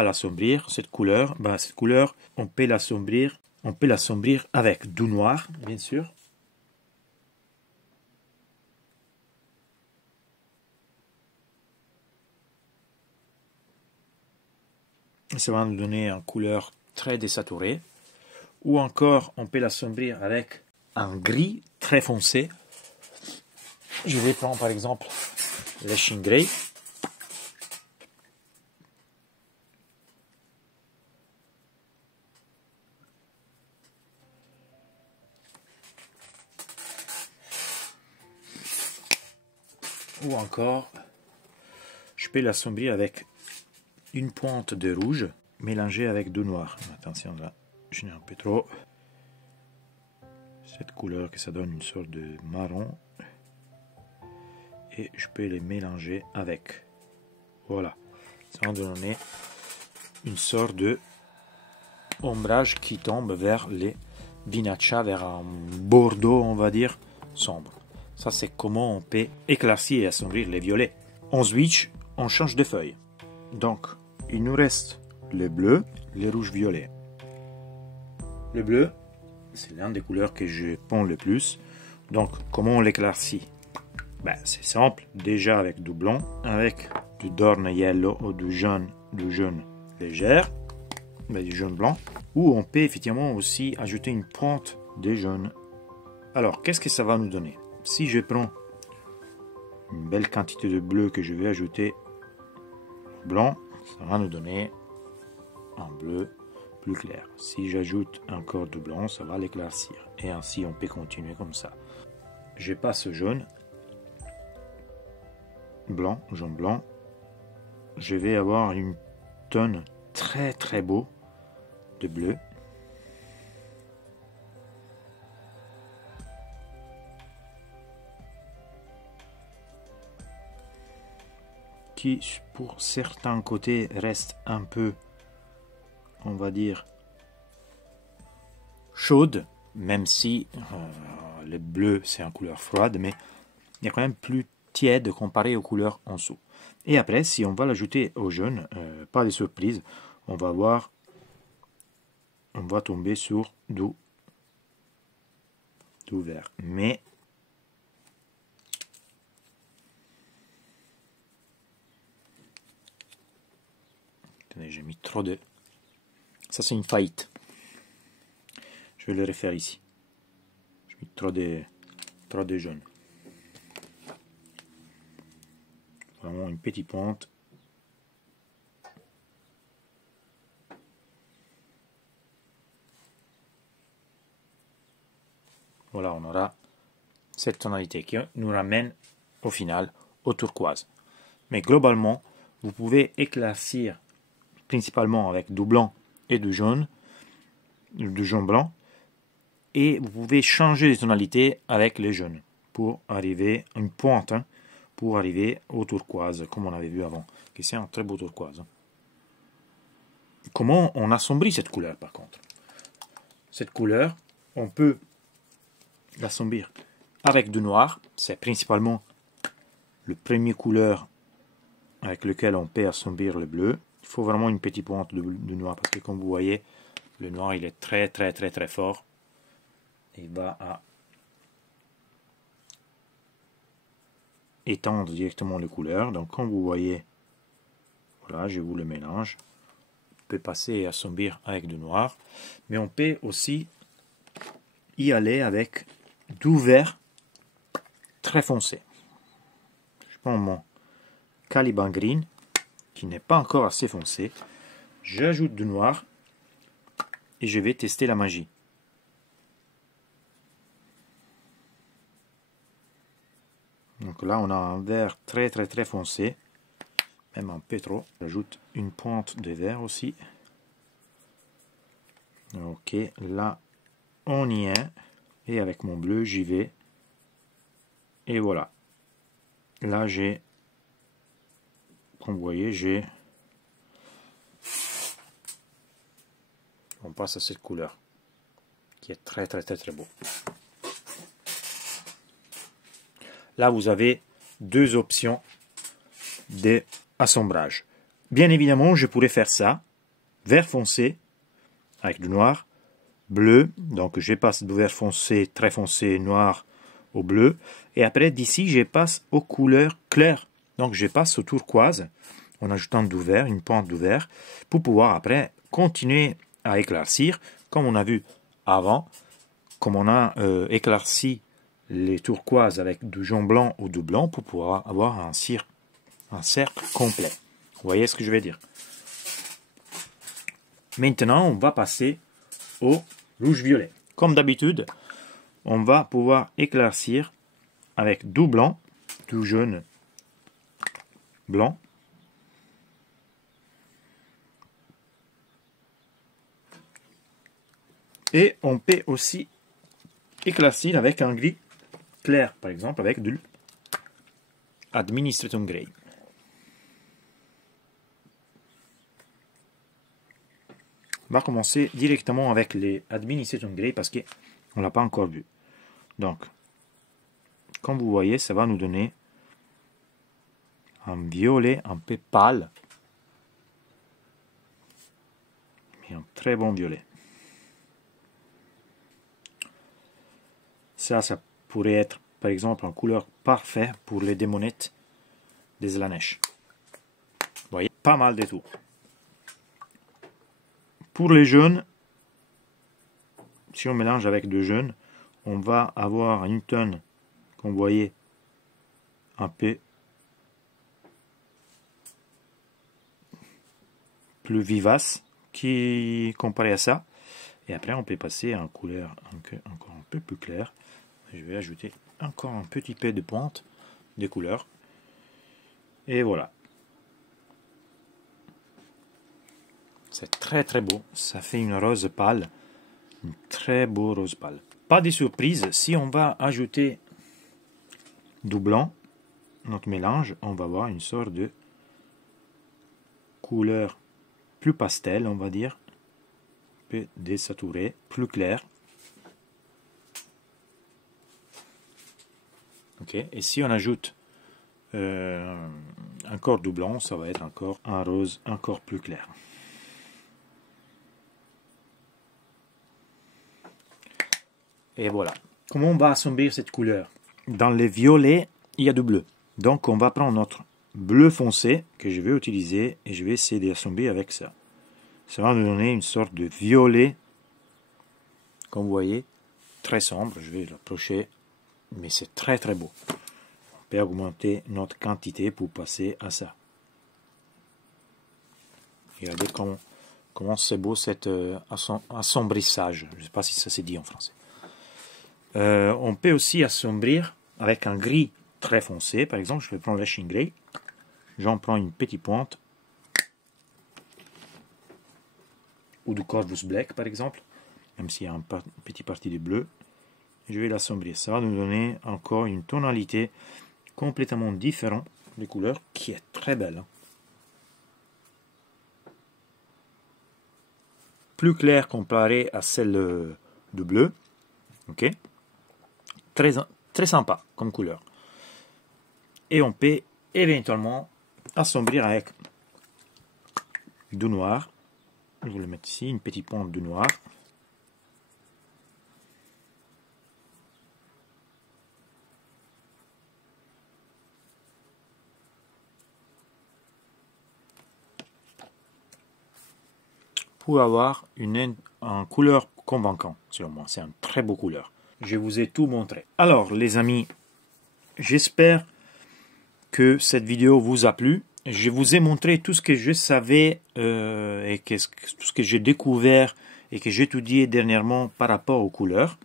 l'assombrir cette couleur? Cette couleur, on peut l'assombrir avec du noir, bien sûr. Ça va nous donner une couleur très désaturée. Ou encore, on peut l'assombrir avec un gris très foncé. Je vais prendre par exemple le Sheen Grey. Ou encore, je peux l'assombrir avec une pointe de rouge mélangée avec du noir. Attention là, je n'ai un peu trop. Cette couleur que ça donne une sorte de marron. Et je peux les mélanger avec. Voilà. Ça va donner une sorte de ombrage qui tombe vers les vinaccia, vers un bordeaux, on va dire, sombre. Ça, c'est comment on peut éclaircir et assombrir les violets. On switch, on change de feuille. Donc, il nous reste le bleu, le rouge-violet. Le bleu, c'est l'une des couleurs que je ponds le plus. Donc, comment on l'éclaircit? C'est simple, déjà avec du blanc, avec du Dorn Yellow ou du jaune léger, du jaune blanc, ou on peut effectivement aussi ajouter une pointe de jaune. Alors, qu'est-ce que ça va nous donner? Si je prends une belle quantité de bleu que je vais ajouter au blanc, ça va nous donner un bleu plus clair. Si j'ajoute encore du blanc, ça va l'éclaircir. Et ainsi, on peut continuer comme ça. Je passe au jaune. Blanc, jaune blanc, je vais avoir une tonne très très beau de bleu. Qui pour certains côtés reste un peu, on va dire, chaude, même si le bleu c'est en couleur froide, mais il y a quand même plus tiède comparé aux couleurs en dessous. Et après, si on va l'ajouter au jaune, pas de surprise, on va tomber sur du vert. Mais attendez, j'ai mis trop de... Ça c'est une faillite. Je vais le refaire ici. J'ai mis trop de jaune. Vraiment une petite pointe. Voilà, on aura cette tonalité qui nous ramène au final au turquoise. Mais globalement, vous pouvez éclaircir principalement avec du blanc et du jaune blanc, et vous pouvez changer de tonalité avec les jaunes pour arriver à une pointe, pour arriver au turquoise, comme on avait vu avant, qui c'est un très beau turquoise. Comment on assombrit cette couleur par contre? Cette couleur, on peut l'assombrir avec du noir, c'est principalement le premier couleur avec lequel on peut assombrir le bleu. Il faut vraiment une petite pointe de noir parce que comme vous voyez, le noir il est très fort. Il va à étendre directement les couleurs. Donc comme vous voyez, voilà, je vous le mélange. On peut passer et assombrir avec du noir. Mais on peut aussi y aller avec du vert très foncé. Je prends mon Caliban Green, qui n'est pas encore assez foncé. J'ajoute du noir et je vais tester la magie. Donc là, on a un vert très foncé, même un peu trop. J'ajoute une pointe de vert aussi. Ok, là, on y est. Et avec mon bleu, j'y vais. Et voilà. Là, j'ai, comme vous voyez, j'ai... On passe à cette couleur, qui est très beau. Là, vous avez deux options d'assemblage. Bien évidemment, je pourrais faire ça, vert foncé, avec du noir, bleu, donc je passe du vert foncé, très foncé, noir au bleu, et après d'ici je passe aux couleurs claires, donc je passe au turquoise, en ajoutant du vert, une pointe de vert, pour pouvoir après continuer à éclaircir, comme on a vu avant, comme on a éclairci les turquoises avec du jaune blanc ou du blanc, pour pouvoir avoir un cercle complet. Vous voyez ce que je vais dire? Maintenant, on va passer au rouge-violet. Comme d'habitude, on va pouvoir éclaircir avec du blanc, du jaune blanc. Et on peut aussi éclaircir avec un gris clair, par exemple avec du Administratum Grey. On va commencer directement avec les Administratum Grey parce qu'on ne l'a pas encore vu. Donc, comme vous voyez, ça va nous donner un violet un peu pâle, mais un très bon violet. Ça pourrait être, par exemple, en couleur parfaite pour les démonettes des Slanesh. Vous voyez, pas mal de tout. Pour les jaunes, si on mélange avec de jaunes, on va avoir une tonne, comme vous voyez, un peu plus vivace qui comparé à ça. Et après, on peut passer à une couleur encore un peu plus claire. Je vais ajouter encore un petit peu de pointe de couleur. Et voilà. C'est très beau. Ça fait une rose pâle. Une très beau rose pâle. Pas de surprise, si on va ajouter du blanc, notre mélange, on va avoir une sorte de couleur plus pastel, on va dire. Un peu désaturé, plus clair. Ok. Et si on ajoute encore du blanc, ça va être encore un rose encore plus clair. Et voilà. Comment on va assombrir cette couleur? Dans les violets, il y a du bleu. Donc on va prendre notre bleu foncé que je vais utiliser et je vais essayer d'assombrir avec ça. Ça va nous donner une sorte de violet, comme vous voyez, très sombre. Je vais l'approcher, mais c'est très beau. On peut augmenter notre quantité pour passer à ça. Regardez comment c'est beau cet assombrissage. Je ne sais pas si ça s'est dit en français. On peut aussi assombrir avec un gris très foncé. Par exemple, je vais prendre l'Ashing Grey. J'en prends une petite pointe. Ou du Corvus Black, par exemple. Même s'il y a une petite partie de bleu. Je vais l'assombrir. Ça va nous donner encore une tonalité complètement différente de couleurs qui est très belle. Plus claire comparée à celle de bleu. Ok. Très sympa comme couleur. Et on peut éventuellement assombrir avec du noir. Je vais le mettre ici, une petite pointe de noir. Pour avoir une couleur convaincante, selon moi. C'est une très beau couleur. Je vous ai tout montré. Alors, les amis, j'espère que cette vidéo vous a plu. Je vous ai montré tout ce que je savais et tout ce que j'ai découvert et que j'ai étudié dernièrement par rapport aux couleurs.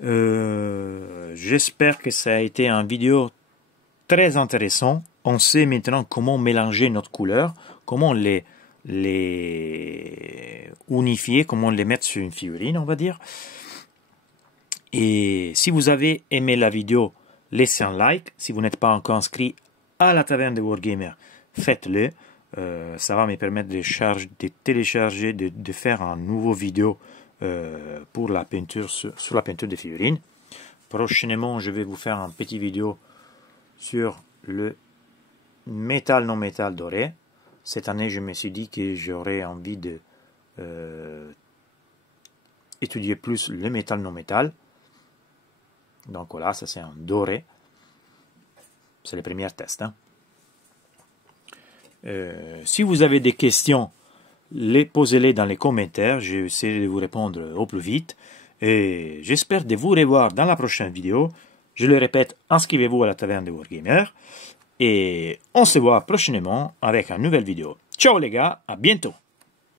J'espère que ça a été une vidéo très intéressante. On sait maintenant comment mélanger notre couleur, comment les unifier, comment les mettre sur une figurine, on va dire. Et si vous avez aimé la vidéo, laissez un like. Si vous n'êtes pas encore inscrit à la taverne de Wargamer, faites-le. Ça va me permettre de télécharger, de faire un nouveau vidéo pour la peinture sur la peinture des figurines. Prochainement, je vais vous faire une petite vidéo sur le métal non métal doré. Cette année, je me suis dit que j'aurais envie de étudier plus le métal non métal. Donc voilà, ça c'est un doré. C'est le premier test. Hein. Si vous avez des questions, posez-les dans les commentaires. J'essaierai de vous répondre au plus vite. Et j'espère de vous revoir dans la prochaine vidéo. Je le répète, inscrivez-vous à la taverne de Wargamer. Et on se voit prochainement avec une nouvelle vidéo. Ciao les gars, à bientôt.